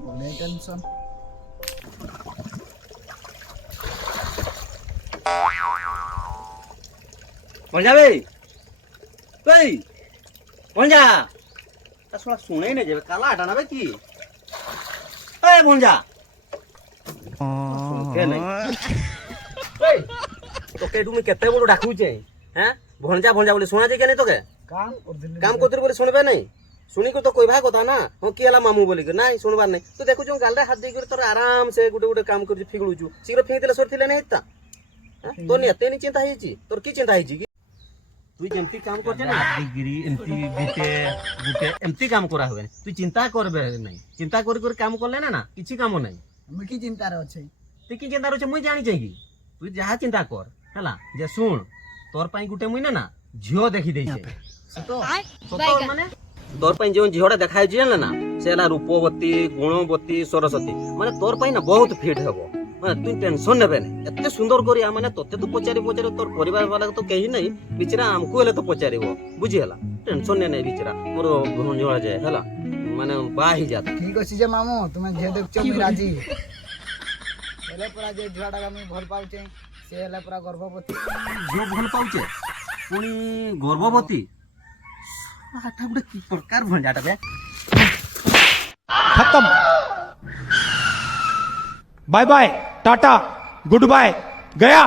বলে টেনশন যাবে তুই ভঞ্জা তা শোনা শুনেই না যাবে কালা আটা নাবে কি এই ভঞ্জা শুনতে নাই তোকে তুমি কেতে বড় ডাকুছে হ্যাঁ ভঞ্জা ভঞ্জা বলে শোনা যায় কেন তোকে কাম করতে বলে শুনবে নাই শুনি তো কইবা কথা না কি হলা মামু বলি নাই শুনবার নাই তো দেখুଛୁ গালরে হাত দেই করে তোর আরাম সে গুটে গুটে কাম করছি ফিগড়ুଛୁ শীঘ্র ফিঙি দেলে সরছিলে নাই তা তোর এতে নি চিন্তা হয়েছি তোর কি চিন্তা হয়েছি কি তুই যেমতি কাম করছে না ডিগ্রি এমতি গুটে গুটে এমতি কাম করা হবে তুই চিন্তা করবে নাই চিন্তা করে করে কাম করলে না না কিছু কাম নাই আমি কি চিন্তার আছে তুই কি চিন্তা রয়েছে মুই জানি চাই কি তুই যাহা চিন্তা কর হেলা যে শুন তোর পাই গুটে মুই না ঝিও দেখি দেইছে সত মানে তোর পাই যে ঝিওটা দেখা হয়েছে জানলে না সে ହେଲା রূপবতী গুণবতী সরস্বতী মানে তোর পাই না বহুত ফিট হব মানে তুই টেনশন নেবে না এত সুন্দর করিয়া মানে তোতে তো পচারি তোর পরিবার বালা তো কেহি নাই বিচরা আমকু হেলে তো পচারিব বুঝি হেলা টেনশন নে নাই বিচরা মোর ঝোড়া যায় হেলা মানে বাহি যা ঠিক আছে যে মামু তুমি যে দেখছো আমি রাজি হেলে পরা যে ঝুয়াটা আমি ভাল পাউছে সে হেলে পরা গর্ভবতী ঝিও ভাল পাউছে পুনি গর্ভবতী আটা গুড়ে কি প্রকার ভঞ্জাটা বে खत्म bye bye tata goodbye गया।